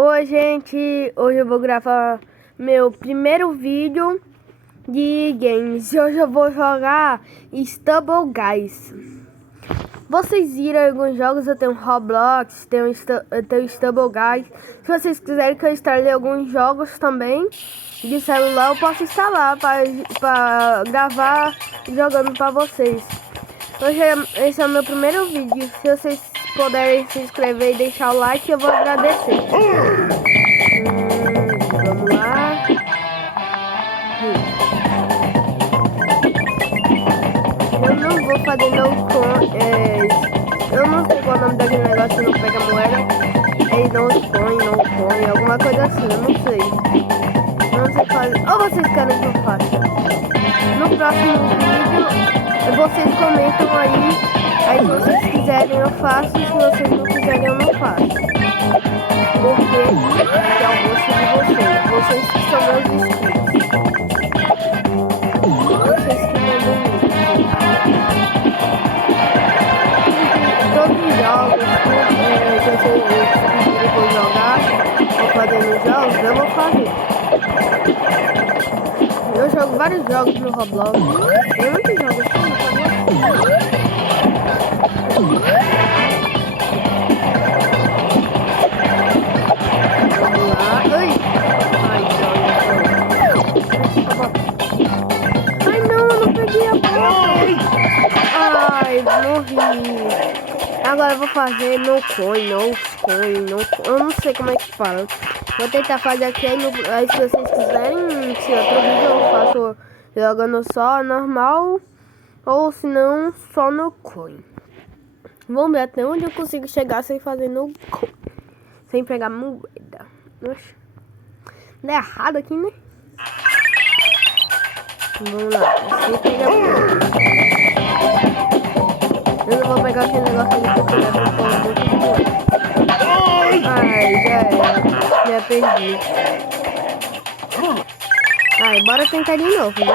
Oi, gente! Hoje eu vou gravar meu primeiro vídeo de games. E hoje eu vou jogar Stumble Guys. Vocês viram alguns jogos? Eu tenho Roblox, tenho Stumble Guys. Se vocês quiserem que eu instale alguns jogos também de celular, eu posso instalar para gravar jogando para vocês. Hoje esse é o meu primeiro vídeo. Se vocês puderem se inscrever e deixar o like, eu vou agradecer. Vamos lá. Eu não vou fazer eu não sei qual é o nome daquele negócio que não pega moeda. É não põe, alguma coisa assim, eu não sei. Não sei fazer. Ou vocês querem que eu faça? No próximo vídeo, vocês comentam aí. Aí se vocês quiserem eu faço, se vocês não quiserem eu não faço. Porque é o gosto de vocês. Vocês que são meus inscritos. Vocês que mandam muito. Todos os jogos que vocês pedirem pra eu jogar, ou fazer nos jogos, eu vou fazer. Eu jogo vários jogos no Roblox. Tem muitos jogos assim no Roblox. Ai, morri. Agora eu vou fazer no coin. Eu não sei como é que fala. Vou tentar fazer aqui. Aí se vocês quiserem, se outro vídeo eu faço jogando só normal. Ou se não, só no coin. Vamos ver até onde eu consigo chegar sem fazer no coin. Sem pegar moeda. Oxe. Não é errado aqui, né? Vamos lá. Sem pegar moeda. Eu não vou pegar aquele negócio ali que eu leva um pouco. Ai, já era. Já perdi. Ai, bora tentar de novo, gente.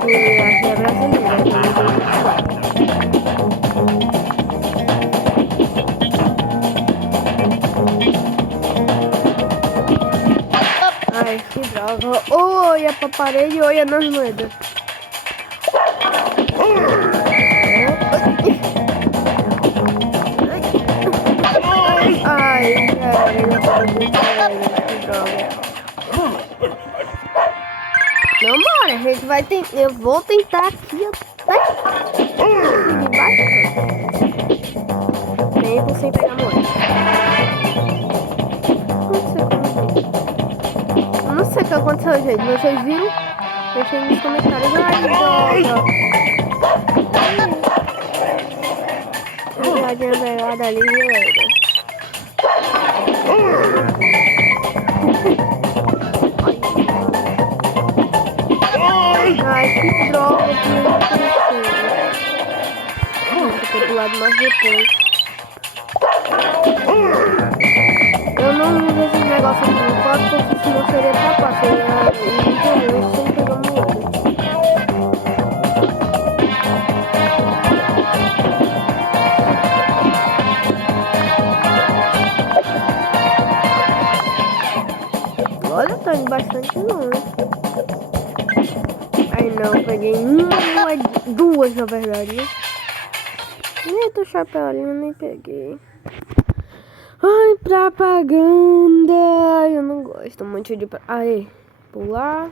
Porque aqui é brasileira, aqui não tem Ai, que droga. Olha pra parede, olha nas moedas. Ai, que droga. Não, bora, a gente vai tentar. Eu vou tentar aqui até tempo sem pegar moeda. Não sei o que aconteceu, gente. Vocês viram? Deixem nos comentários. Ai, droga. Eu já tinha pegado ali, velho. Ai, que droga, que não Vou ter do lado mais depois. Eu não uso esse negócio aqui no quarto, porque senão seria capaz. Eu sem pegar moeda. Olha, tá indo bastante longe. Ai não, peguei duas na verdade. Eita, o chapéu ali eu nem peguei. Ai, propaganda. Eu não gosto muito de... Aí, pular.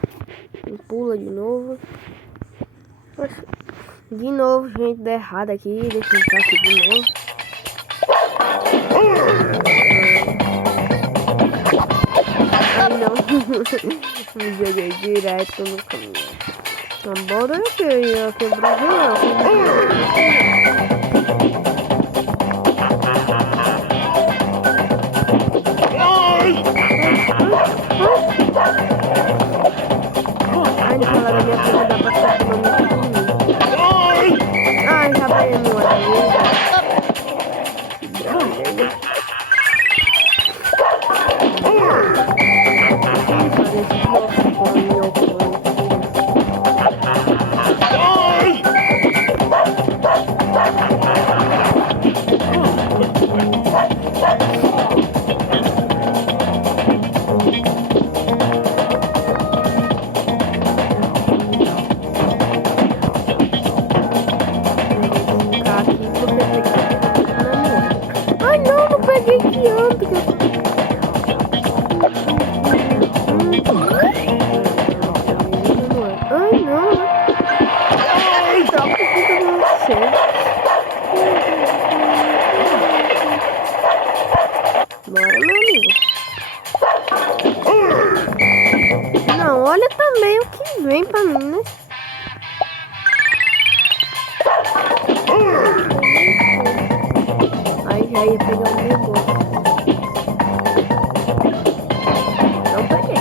Pula de novo. De novo, gente, deu errado aqui. Deixa eu entrar aqui de novo. Ai, não. Me joguei direto no caminho. Então, bora aqui o Brasil. Ai, não fala da minha coisa, dá pra ficar com o nome. Ai, já vai a moeda. peguei que ando. Ai, não. Ai, troca aqui que eu não sei. Bora, meu amigo. Não, olha também o que vem pra mim, né? Aí já ia pegar o negócio. Não peguei.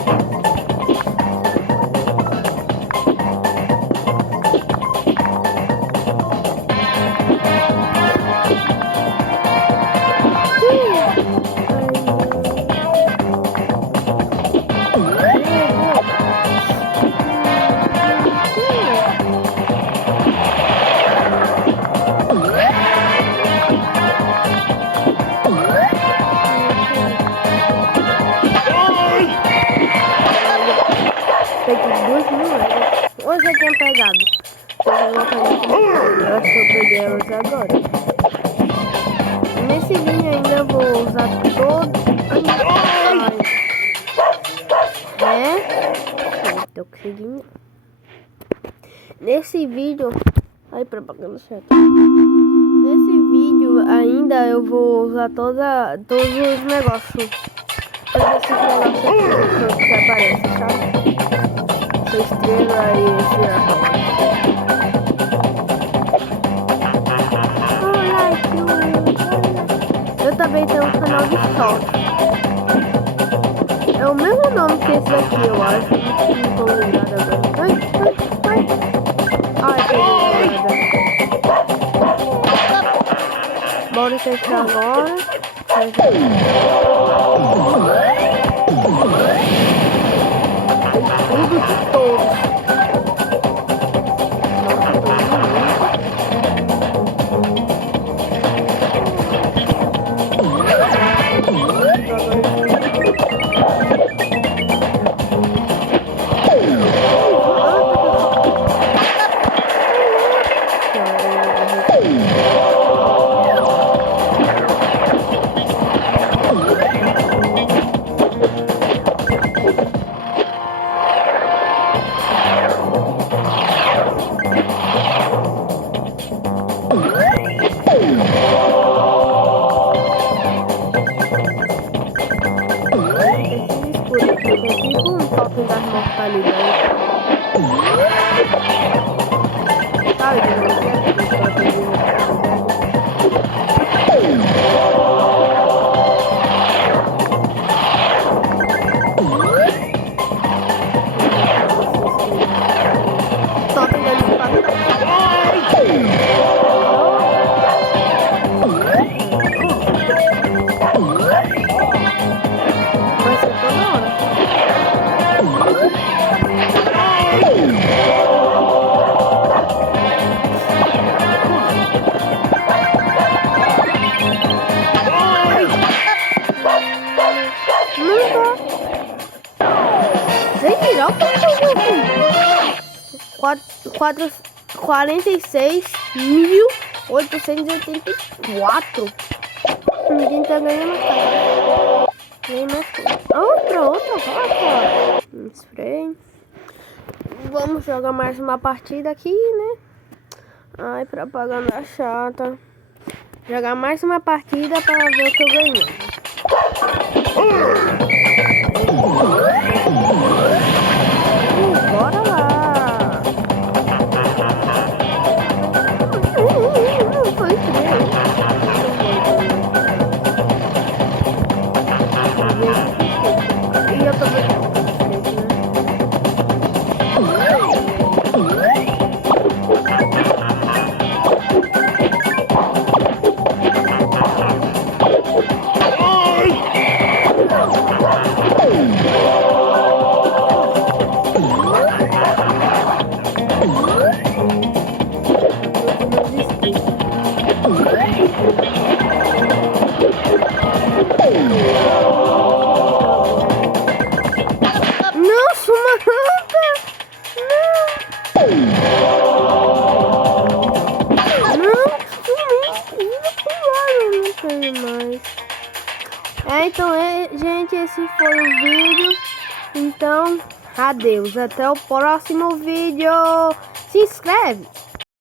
Peguei 2 moedas. Ou já tinha pegado? Eu acho que eu peguei elas agora. Nesse vídeo ainda eu vou usar todo. Tô conseguindo. Nesse vídeo. Ai, propaganda chata. Nesse vídeo ainda eu vou usar todos os negócios. Todos esses negócios aqui que aparecem, sabe? Essa estrela e esse arroz. Eu também tenho um canal de sorte. É o mesmo nome que esse daqui, eu acho. Não tô lembrado agora. Ai, peguei merda. Bora testar agora. Tudo de todos. Das mortalidades. Vai ser toda hora. Quatro 46.884. Ninguém tá ganhando nada. Nem mais outra rota. Spray. Vamos jogar mais uma partida aqui, né? Ai, propaganda chata. Jogar mais uma partida para ver o que eu ganhei. Bora lá. Foi três. E eu tô vendo. Nossa, uma rampa! Não, não tenho mais. Então, gente, esse foi o vídeo. Então, adeus. Até o próximo vídeo. Se inscreve.